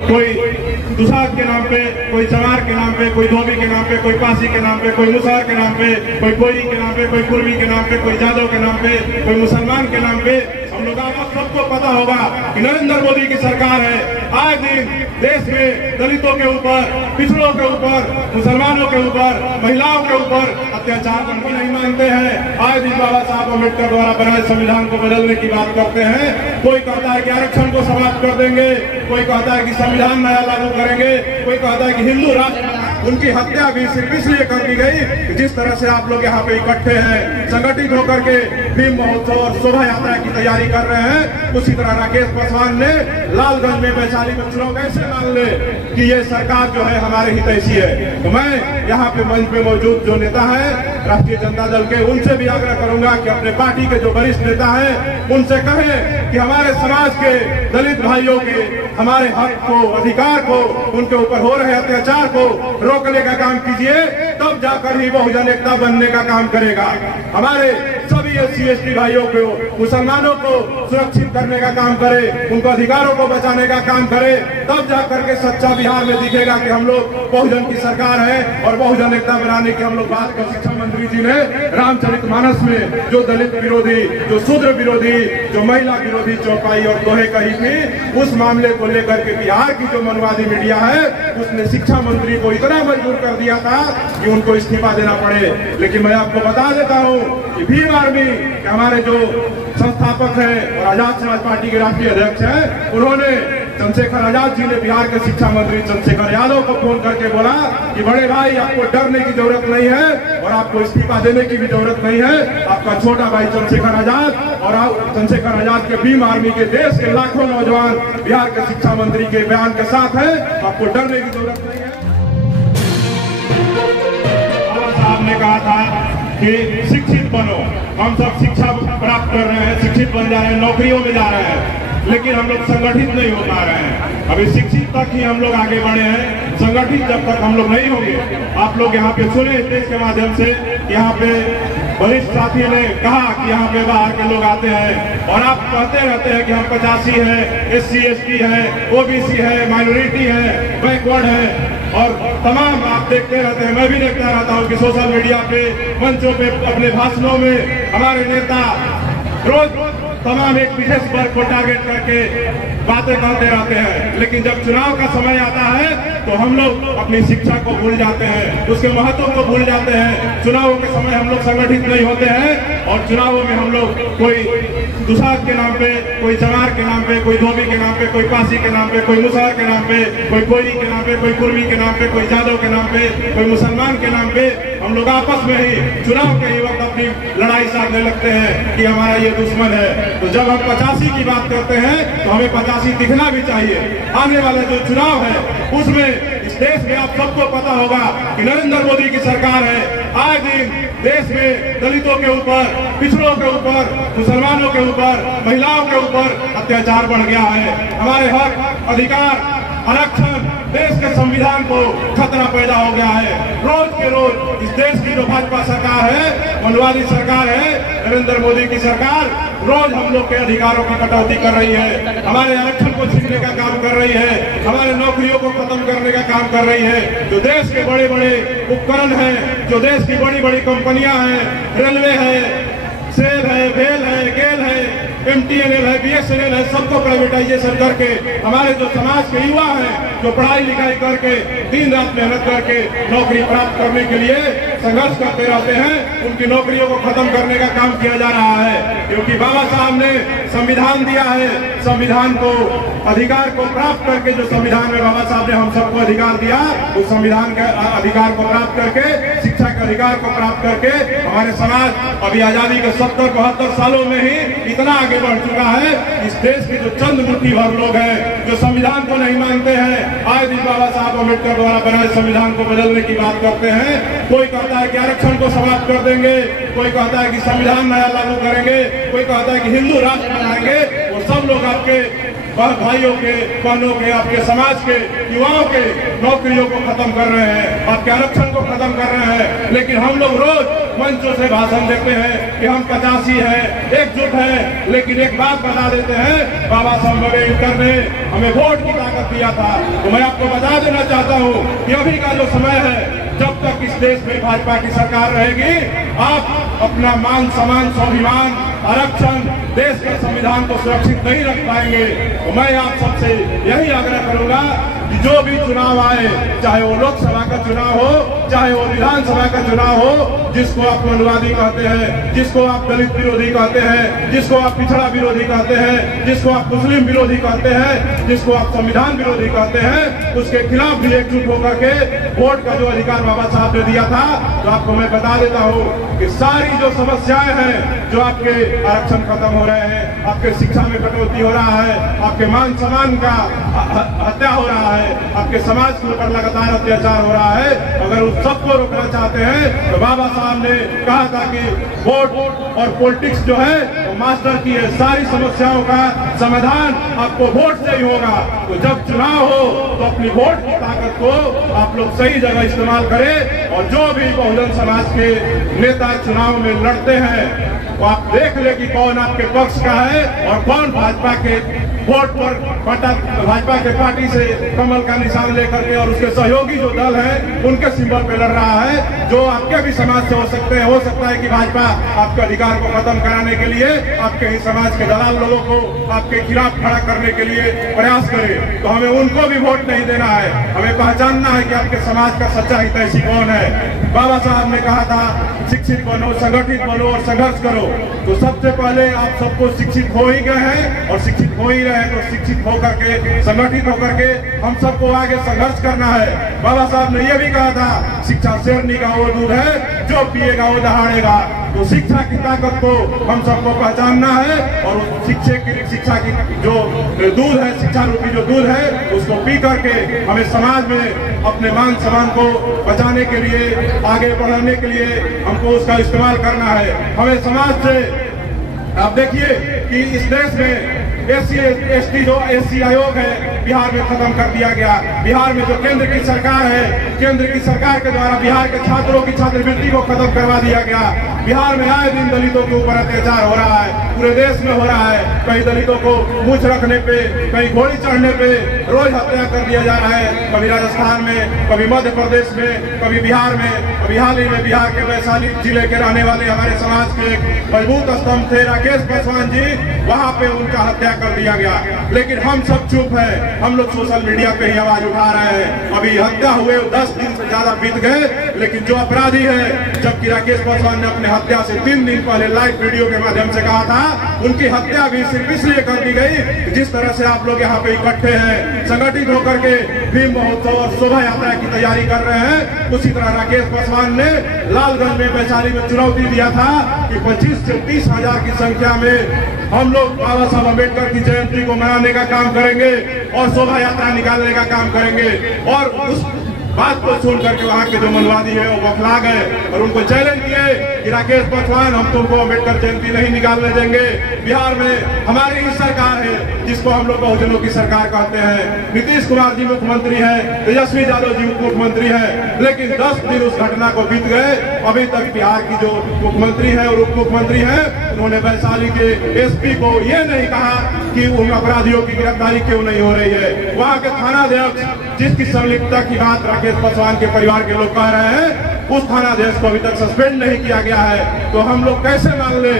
कोई दुसाद के नाम पे, कोई चमार के नाम पे, कोई धोबी के नाम पे, कोई पासी के नाम पे, कोई मुसहर के नाम पे, कोई कोयरी के नाम पे, कोई कुर्मी के नाम पे, कोई जादव के नाम पे, कोई मुसलमान के नाम पे। हम लोग आप सबको पता होगा कि नरेंद्र मोदी की सरकार है। आज दिन देश में दलितों के ऊपर, पिछड़ों के ऊपर, मुसलमानों के ऊपर, महिलाओं के ऊपर अत्याचार हम नहीं मानते हैं। आज दिन बाबा साहब अम्बेडकर द्वारा बनाए संविधान को बदलने की बात करते हैं। कोई कहता है कि आरक्षण को समाप्त कर देंगे, कोई कहता है कि संविधान नया लागू करेंगे, कोई कहता है कि हिंदू राष्ट्र। उनकी हत्या भी सिर्फ इसलिए कर दी गई कि जिस तरह से आप लोग यहाँ पे इकट्ठे हैं, संगठित होकर के भीम महोत्सव और शोभा यात्रा की तैयारी कर रहे हैं, उसी तरह राकेश पासवान ने लालगंज में वैशाली में चुनाव कैसे मान ले कि ये सरकार जो है हमारे हितैषी है। तो मैं यहाँ पे मंच पे मौजूद जो नेता है राष्ट्रीय जनता दल के, उनसे भी आग्रह करूंगा कि अपने पार्टी के जो वरिष्ठ नेता है उनसे कहें कि हमारे समाज के दलित भाइयों के हमारे हक को, अधिकार को, उनके ऊपर हो रहे अत्याचार को रोकने का काम कीजिए, तब जाकर ही बहुजन एकता बनने का काम करेगा। हमारे सभी SC/ST भाइयों को, मुसलमानों को सुरक्षित करने का काम करे, उनको अधिकारों को बचाने का काम करे, तब जाकर के सच्चा बिहार में दिखेगा कि हम लोग बहुजन की सरकार है और बहुजन एकता बनाने की हम लोग बात कर। शिक्षा मंत्री जी ने रामचरितमानस में जो दलित विरोधी, जो शूद्र विरोधी, जो महिला विरोधी चौपाई और दोहे कही थी, उस मामले को लेकर के बिहार की जो मनवादी मीडिया है उसने शिक्षा मंत्री को इतना मजबूर कर दिया था कि उनको इस्तीफा देना पड़े। लेकिन मैं आपको बता देता हूँ कि भीम आर्मी के हमारे जो संस्थापक हैं और आजाद समाज पार्टी के राष्ट्रीय अध्यक्ष हैं, उन्होंने चंद्रशेखर आजाद जी ने बिहार के शिक्षा मंत्री चंद्रशेखर यादव को फोन करके बोला कि बड़े भाई आपको डरने की जरूरत नहीं है और आपको इस्तीफा देने की भी जरूरत नहीं है। आपका छोटा भाई चंद्रशेखर आजाद और चंद्रशेखर आजाद के भीम आर्मी के देश के लाखों नौजवान बिहार के शिक्षा मंत्री के बयान के साथ है, आपको डरने की जरूरत नहीं है। बाबा साहब ने कहा था कि शिक्षित बनो। हम सब शिक्षा प्राप्त कर रहे हैं, शिक्षित बन जा रहे हैं, नौकरियों में जा रहे हैं, लेकिन हम लोग संगठित नहीं हो पा रहे हैं। अभी शिक्षित तक ही हम लोग आगे बढ़े हैं, संगठित जब तक हम लोग नहीं होंगे। आप लोग यहाँ पे सुने इस देश के माध्यम से, यहाँ पे वरिष्ठ साथी ने कहा कि यहाँ पे बाहर के लोग आते हैं और आप कहते रहते हैं कि हम 85 है, SC/ST है, OBC है, माइनॉरिटी है, बैकवर्ड है और तमाम आप देखते रहते हैं। मैं भी देखता रहता हूँ कि सोशल मीडिया पे, मंचों पे, अपने भाषणों में हमारे नेता रोज तमाम एक विशेष वर्ग को टारगेट करके बातें करते रहते हैं। लेकिन जब चुनाव का समय आता है तो हम लोग अपनी शिक्षा को भूल जाते हैं, उसके महत्व को भूल जाते हैं। चुनावों के समय हम लोग संगठित नहीं होते हैं और चुनावों में हम लोग कोई दुसाद के नाम पे, कोई चमार के नाम पे, कोई धोबी के नाम पे, कोई पासी के नाम पे, कोई मुसहर के नाम पे, कोई कोयरी के नाम पे, कोई कुर्मी के नाम पे, कोई जादव के नाम पे, कोई मुसलमान के नाम पे हम लोग आपस में ही चुनाव के ही वक्त अपनी लड़ाई साधने लगते हैं कि हमारा ये दुश्मन है। तो जब हम 85 की बात करते हैं तो हमें 85 दिखना भी चाहिए। आने वाला जो चुनाव है उसमें इस देश में आप सबको पता होगा कि नरेंद्र मोदी की सरकार है। आज दिन देश में दलितों के ऊपर, पिछड़ों के ऊपर, मुसलमानों के ऊपर, महिलाओं के ऊपर अत्याचार बढ़ गया है। हमारे हक, अधिकार, आरक्षण, देश के संविधान को खतरा पैदा हो गया है। रोज के रोज इस देश की जो भाजपा सरकार है, मनवादी सरकार है, नरेंद्र मोदी की सरकार रोज हम लोग के अधिकारों की कटौती कर रही है, हमारे आरक्षण को छीनने का काम कर रही है, हमारे नौकरियों को खत्म करने का काम कर रही है। जो देश के बड़े बड़े उपकरण हैं, जो देश की बड़ी बड़ी कंपनियां हैं, रेलवे है, सेल है, भेल है, गेल है, MTNL है, BSNL है, सबको प्राइवेटाइजेशन करके हमारे जो समाज के युवा हैं, जो पढ़ाई लिखाई करके दिन रात मेहनत करके नौकरी प्राप्त करने के लिए संघर्ष करते रहते हैं, उनकी नौकरियों को खत्म करने का काम किया जा रहा है। क्योंकि बाबा साहब ने संविधान दिया है, संविधान को, अधिकार को प्राप्त करके, जो संविधान में बाबा साहब ने हम सबको अधिकार दिया, उस संविधान के अधिकार को प्राप्त करके, शिक्षा के अधिकार को प्राप्त करके हमारे समाज अभी आजादी के 70-72 सालों में ही इतना आगे बढ़ चुका है। इस देश के जो चंद मुट्ठी भर लोग हैं, जो संविधान को नहीं मानते हैं, आज भी बाबा साहब अम्बेडकर द्वारा बनाए संविधान को बदलने की बात करते हैं। कोई कहता है कि आरक्षण को समाप्त कर देंगे, कोई कहता है कि संविधान नया लागू करेंगे, कोई कहता है कि हिंदू राष्ट्र बनाएंगे। वो सब लोग आपके भाइयों के, बहनों के, आपके समाज के युवाओं के नौकरियों को खत्म कर रहे हैं, आपके आरक्षण को खत्म कर रहे हैं। लेकिन हम लोग रोज मंचों से भाषण देते हैं कि हम 85 है, एकजुट है। लेकिन एक बात बता देते हैं, बाबा साहब अम्बेडकर ने हमें वोट की ताकत दिया था। तो मैं आपको बता देना चाहता हूँ कि अभी का जो समय है, जब तक इस देश में भाजपा की सरकार रहेगी, आप अपना मान सम्मान, स्वाभिमान, आरक्षण, देश के संविधान को सुरक्षित नहीं रख पाएंगे। तो मैं आप सबसे यही आग्रह करूंगा कि जो भी चुनाव आए, चाहे वो लोकसभा का चुनाव हो, चाहे वो विधानसभा का चुनाव हो, जिसको आप मनुवादी कहते हैं, जिसको आप दलित विरोधी कहते हैं, जिसको आप पिछड़ा विरोधी कहते हैं, जिसको आप मुस्लिम विरोधी कहते हैं, जिसको आप संविधान विरोधी कहते हैं, उसके खिलाफ भी एकजुट होकर के वोट का जो अधिकार बाबा साहब ने दिया था। तो आपको मैं बता देता हूँ कि सारी जो समस्याएं हैं, जो आपके आरक्षण खत्म हो रहे हैं, आपके शिक्षा में कटौती हो रहा है, आपके मान सम्मान का हत्या हो रहा है, आपके समाज के ऊपर लगातार अत्याचार हो रहा है, अगर उस सबको रोकना चाहते हैं तो बाबा साहब ने कहा था कि वोट और पॉलिटिक्स जो है वो मास्टर की है, सारी समस्याओं का समाधान आपको वोट से ही होगा। तो जब चुनाव हो तो अपनी वोट की ताकत को आप लोग सही जगह इस्तेमाल करें। और जो भी बहुजन समाज के नेता चुनाव में लड़ते हैं, तो आप देख ले कि कौन आपके पक्ष का है और कौन भाजपा के वोट पर भाजपा के पार्टी से कमल का निशान लेकर के और उसके सहयोगी जो दल है उनके सिंबल पे लड़ रहा है। जो आपके भी समाज से हो सकते हैं, हो सकता है कि भाजपा आपके अधिकार को खत्म कराने के लिए आपके ही समाज के दलाल लोगों को आपके खिलाफ खड़ा करने के लिए प्रयास करे। तो हमें उनको भी वोट नहीं देना है, हमें पहचानना है कि आपके समाज का सच्चा हितैषी कौन है। बाबा साहब ने कहा था शिक्षित बनो, संगठित बनो और संघर्ष करो। तो सबसे पहले आप सबको शिक्षित हो ही गए हैं और शिक्षित हो ही रहे हैं, तो शिक्षित होकर के, संगठित होकर के हम सबको आगे संघर्ष करना है। बाबा साहब ने यह भी कहा था शिक्षा शेरनी का वो दूध है, जो पिएगा वो दहाड़ेगा। तो शिक्षा की ताकत को हम सबको पहचानना है और उस शिक्षा की जो दूध है, शिक्षा रूपी जो दूध है, उसको पी करके हमें समाज में अपने मान सम्मान को बचाने के लिए, आगे बढ़ाने के लिए हमको उसका इस्तेमाल करना है। हमें समाज से, आप देखिए कि इस देश में SC जो SC आयोग है बिहार में खत्म कर दिया गया। बिहार में जो केंद्र की सरकार है, केंद्र की सरकार के द्वारा बिहार के छात्रों की छात्रवृत्ति को खत्म करवा दिया गया। बिहार में आए दिन दलितों के ऊपर अत्याचार हो रहा है, पूरे देश में हो रहा है। कई दलितों को मूछ रखने पे, कहीं घोड़ी चढ़ने पे रोज हत्या कर दिया जा रहा है। कभी राजस्थान में, कभी मध्य प्रदेश में, कभी बिहार में। अभी हाल ही में बिहार के वैशाली जिले के रहने वाले हमारे समाज के एक मजबूत स्तंभ थे राकेश पासवान जी, वहां पे उनका हत्या कर दिया गया। लेकिन हम सब चुप है, हम लोग सोशल मीडिया पे ही आवाज उठा रहे हैं। अभी हत्या हुए 10 दिन से ज्यादा बीत गए, लेकिन जो अपराधी है, जबकि राकेश पासवान ने अपने हत्या से 3 दिन पहले लाइव वीडियो के माध्यम से कहा था, उनकी हत्या भी सिर्फ इसलिए कर दी गई जिस तरह से आप लोग यहाँ पे इकट्ठे हैं, संगठित होकर के भीम महोत्सव और शोभा यात्रा की तैयारी कर रहे हैं। उसी तरह राकेश पासवान ने लालगंज में वैशाली में चुनौती दिया था कि 25 से 30 हजार की संख्या में हम लोग बाबा साहब अम्बेडकर की जयंती को मनाने का काम करेंगे और शोभा यात्रा निकालने का काम करेंगे। और उस बात को सुन करके वहाँ के जो मनवादी है वो बौखला गए और उनको चैलेंज किए कि राकेश पासवान, हम तुमको अम्बेडकर जयंती नहीं निकालने देंगे। बिहार में हमारी ही सरकार है जिसको हम लोग बहुजनों की सरकार कहते हैं। नीतीश कुमार जी मुख्यमंत्री है, तेजस्वी यादव जी उप मुख्यमंत्री है, लेकिन 10 दिन उस घटना को बीत गए, अभी तक बिहार की जो मुख्यमंत्री है और उप मुख्यमंत्री है, उन्होंने वैशाली के SP को ये नहीं कहा कि उन अपराधियों की गिरफ्तारी क्यों नहीं हो रही है। वहाँ के थानाध्यक्ष जिसकी संलिप्तता की बात राकेश पासवान के परिवार के लोग कह रहे हैं, उस थानाध्यक्ष को अभी तक सस्पेंड नहीं किया गया है। तो हम लोग कैसे मान ले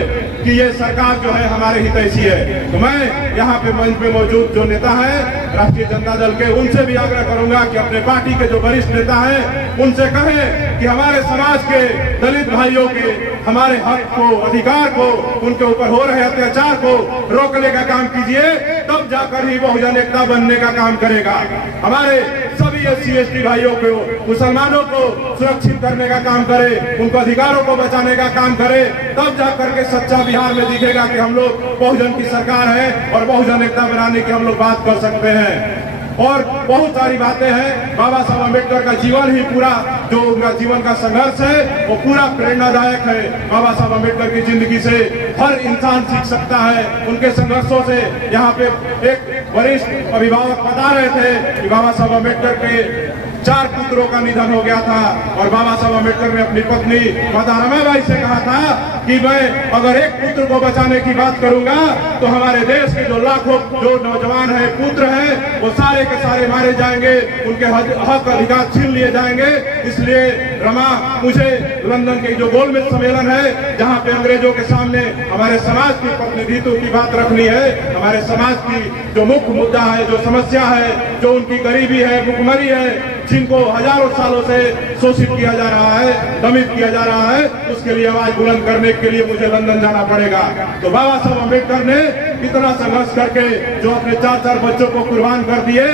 कि ये सरकार जो है हमारे हितैषी है। तो मैं यहाँ पे मंच पे मौजूद जो नेता है राष्ट्रीय जनता दल के, उनसे भी आग्रह करूंगा कि अपने पार्टी के जो वरिष्ठ नेता हैं उनसे कहें कि हमारे समाज के दलित भाइयों के हमारे हक को, अधिकार को, उनके ऊपर हो रहे अत्याचार को रोकने का काम कीजिए, तब जाकर ही बहुजन एकता बनने का काम करेगा। हमारे सभी SC ST भाइयों को, मुसलमानों को सुरक्षित करने का काम करे, उनको अधिकारों को बचाने का काम करे, तब जाकर के सच्चा बिहार में दिखेगा कि हम लोग बहुजन की सरकार है और बहुजन एकता बनाने की हम लोग बात कर सकते हैं। और बहुत सारी बातें हैं। बाबा साहब अम्बेडकर का जीवन ही पूरा, जो उनका जीवन का संघर्ष है वो पूरा प्रेरणादायक है। बाबा साहब अम्बेडकर की जिंदगी से हर इंसान सीख सकता है, उनके संघर्षों से। यहाँ पे एक वरिष्ठ अभिभावक बता रहे थे कि बाबा साहब अम्बेडकर के 4 पुत्रों का निधन हो गया था और बाबा साहब अम्बेडकर ने अपनी पत्नी माता रमाबाई से कहा था कि मैं अगर एक पुत्र को बचाने की बात करूंगा तो हमारे देश के जो लाखों जो नौजवान है, पुत्र हैं, वो सारे के सारे मारे जाएंगे, उनके हक अधिकार छीन लिए जाएंगे। इसलिए रमा, मुझे लंदन के जो गोलमेज सम्मेलन है, जहां पे अंग्रेजों के सामने हमारे समाज की प्रतिनिधित्व की बात रखनी है, हमारे समाज की जो मुख्य मुद्दा है, जो समस्या है, जो उनकी गरीबी है, भुखमरी है, जिनको हजारों सालों से शोषित किया जा रहा है, दमित किया जा रहा है, उसके लिए आवाज बुलंद करने के लिए मुझे लंदन जाना पड़ेगा। तो बाबा साहब अम्बेडकर ने इतना संघर्ष करके जो अपने 4 बच्चों को कुर्बान कर दिए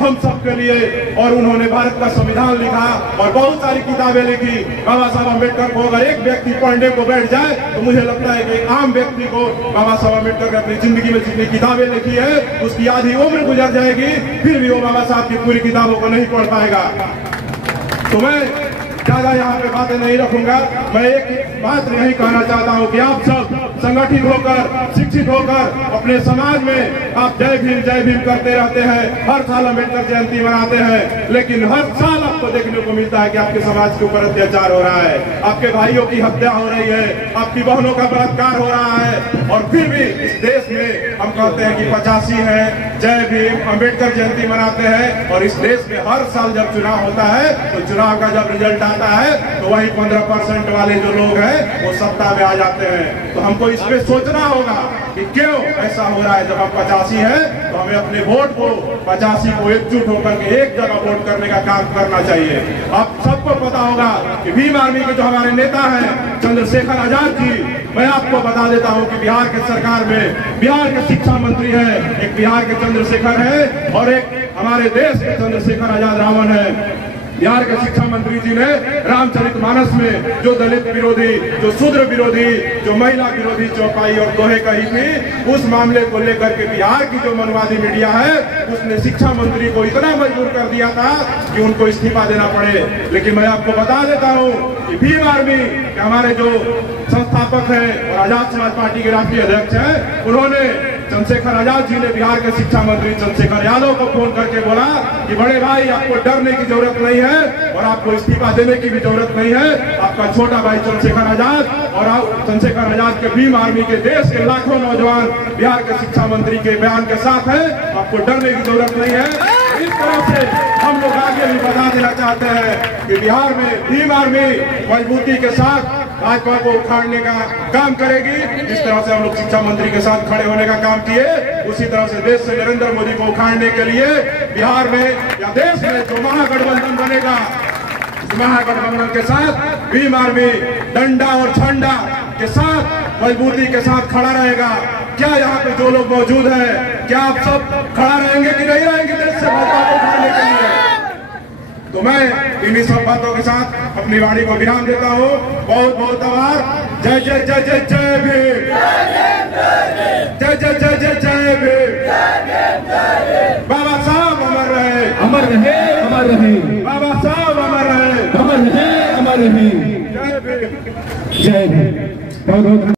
हम सब के लिए, और उन्होंने भारत का संविधान लिखा और बहुत सारी किताबें लिखी। बाबा साहब अम्बेडकर को अगर एक व्यक्ति पढ़ने को बैठ जाए तो मुझे लगता है कि आम व्यक्ति को बाबा साहब अम्बेडकर ने अपनी जिंदगी में जितनी किताबें लिखी है उसकी आधी उम्र गुजर जाएगी, फिर भी वो बाबा साहब की पूरी किताबों को नहीं पढ़ पाएगा। तो मैं ज्यादा यहाँ पे बातें नहीं रखूंगा। मैं एक बात यही कहना चाहता हूँ कि आप सब संगठित होकर, शिक्षित होकर अपने समाज में आप जय भीम करते रहते हैं, हर साल अम्बेडकर जयंती मनाते हैं, लेकिन हर साल आपको देखने को मिलता है कि आपके समाज के ऊपर अत्याचार हो रहा है, आपके भाइयों की हत्या हो रही है, आपकी बहनों का बलात्कार हो रहा है, और फिर भी इस देश में हम कहते हैं कि 85 है, जय भीम, अम्बेडकर जयंती मनाते हैं। और इस देश में हर साल जब चुनाव होता है तो चुनाव का जब रिजल्ट आता है तो वही 15% वाले जो लोग हैं वो सत्ता में आ जाते हैं। तो हमको इस पे सोचना होगा कि क्यों ऐसा हो रहा है। जब हम 85 है तो हमें अपने वोट को 85 को एकजुट होकर के एक जगह वोट करने का काम करना चाहिए। आप सबको पता होगा कि भीम आर्मी के जो हमारे नेता हैं चंद्रशेखर आजाद जी, मैं आपको बता देता हूं कि बिहार के सरकार में बिहार के शिक्षा मंत्री है, एक बिहार के चंद्रशेखर है और एक हमारे देश के चंद्रशेखर आजाद रावण है। बिहार के शिक्षा मंत्री जी ने रामचरितमानस में जो दलित विरोधी, जो शूद्र विरोधी, जो महिला विरोधी चौपाई और दोहे कही थी, उस मामले को लेकर के बिहार की जो मनुवादी मीडिया है उसने शिक्षा मंत्री को इतना मजबूर कर दिया था कि उनको इस्तीफा देना पड़े। लेकिन मैं आपको बता देता हूं कि भीम आर्मी के हमारे जो संस्थापक हैं और आजाद समाज पार्टी के राष्ट्रीय अध्यक्ष हैं, उन्होंने चंद्रशेखर आजाद जी ने बिहार के शिक्षा मंत्री चंद्रशेखर यादव को फोन करके बोला कि बड़े भाई, आपको डरने की जरूरत नहीं है और आपको इस्तीफा देने की भी जरूरत नहीं है। आपका छोटा भाई चंद्रशेखर आजाद और चंद्रशेखर आजाद के भीम आर्मी के देश के लाखों नौजवान बिहार के शिक्षा मंत्री के बयान के साथ है, आपको डरने की जरूरत नहीं है। इस तरह से हम लोग आगे भी बता देना चाहते हैं कि बिहार में भीम आर्मी मजबूती के साथ भाजपा को उखाड़ने का काम करेगी। जिस तरह से हम लोग शिक्षा मंत्री के साथ खड़े होने का काम किए, उसी तरह से देश से नरेंद्र मोदी को उखाड़ने के लिए बिहार में या देश में जो महागठबंधन बनेगा, इस महागठबंधन के साथ भीम आर्मी डंडा और झंडा के साथ मजबूती के साथ खड़ा रहेगा। क्या यहाँ पे जो लोग मौजूद हैं, क्या आप सब खड़ा रहेंगे कि नहीं रहेंगे देश से भाजपा को उखाड़ने के लिए? तो मैं इन्हीं सब बातों के साथ अपनी वाणी को विराम देता हूँ। बहुत बहुत आभार। जय जय जय जय जय भीम, जय जय जय जय जय भीम। बाबा साहब अमर रहे, अमर रहे, अमर रहे। बाबा साहब अमर रहे, अमर रहे, अमर रहे। जय भीम, जय भीम। बहुत बहुत